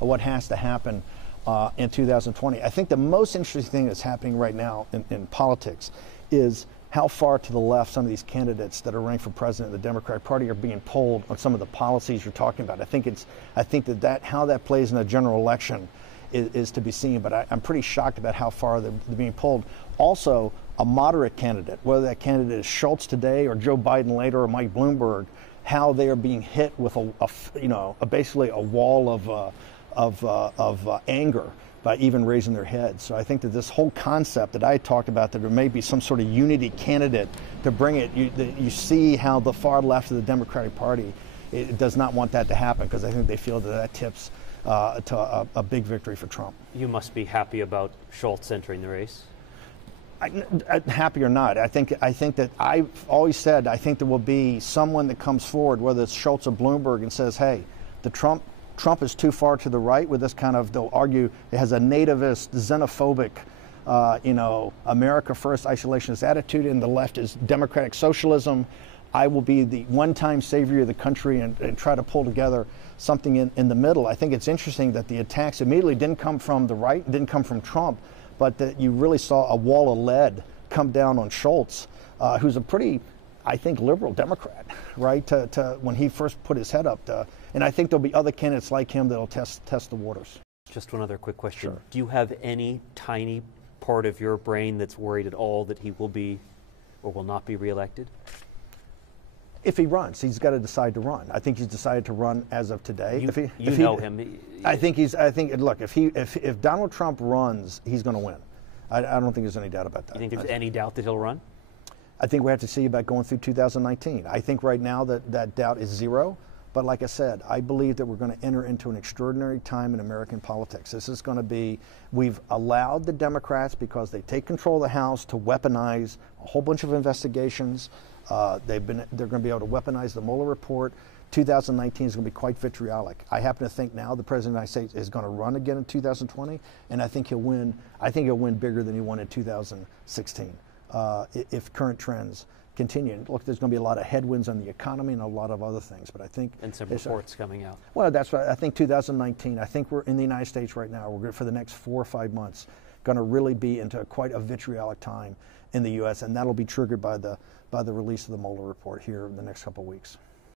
of what has to happen in 2020. I think the most interesting thing that's happening right now in politics is how far to the left some of these candidates that are running for president of the Democratic Party are being pulled on some of the policies you're talking about. I think that how that plays in a general election is to be seen, but I'm pretty shocked about how far they're being pulled. Also, a moderate candidate, whether that candidate is Schultz today or Joe Biden later or Mike Bloomberg, how they are being hit with basically a wall of anger by even raising their heads. So I think that this whole concept that I talked about, that there may be some sort of unity candidate to bring it, you see how the far left of the Democratic Party it does not want that to happen, because I think they feel that tips to a big victory for Trump. You must be happy about Schultz entering the race. Happy or not, I think that I've always said I think there will be someone that comes forward, whether it's Schultz or Bloomberg, and says, hey, Trump is too far to the right with this kind of, they'll argue it has a nativist, xenophobic, America first isolationist attitude, and the left is democratic socialism. I will be the one-time savior of the country and try to pull together something in the middle. I think it's interesting that the attacks immediately didn't come from the right, didn't come from Trump, but that you really saw a wall of lead come down on Schultz, who's a pretty, I think, liberal Democrat, right, to when he first put his head up. And I think there'll be other candidates like him that'll test the waters. Just one other quick question. Sure. Do you have any tiny part of your brain that's worried at all that he will be or will not be reelected? If he runs, he's got to decide to run. I think he's decided to run as of today. You know him. I think look, if Donald Trump runs, he's going to win. I don't think there's any doubt about that. You think there's any doubt that he'll run? I think we have to see about going through 2019. I think right now that doubt is zero. But like I said, I believe that we're going to enter into an extraordinary time in American politics. This is going to be, we've allowed the Democrats, because they take control of the House, to weaponize a whole bunch of investigations. They're going to be able to weaponize the Mueller report. 2019 is going to be quite vitriolic. I happen to think now the President of the United States is going to run again in 2020, and I think he'll win. I think he'll win bigger than he won in 2016 if current trends continue. Look, there's going to be a lot of headwinds on the economy and a lot of other things, but I think and some reports coming out. Well, that's right. I think 2019. I think we're in the United States right now. We're for the next 4 or 5 months going to really be into quite a vitriolic time in the U.S., and that'll be triggered by the release of the Mueller report here in the next couple of weeks.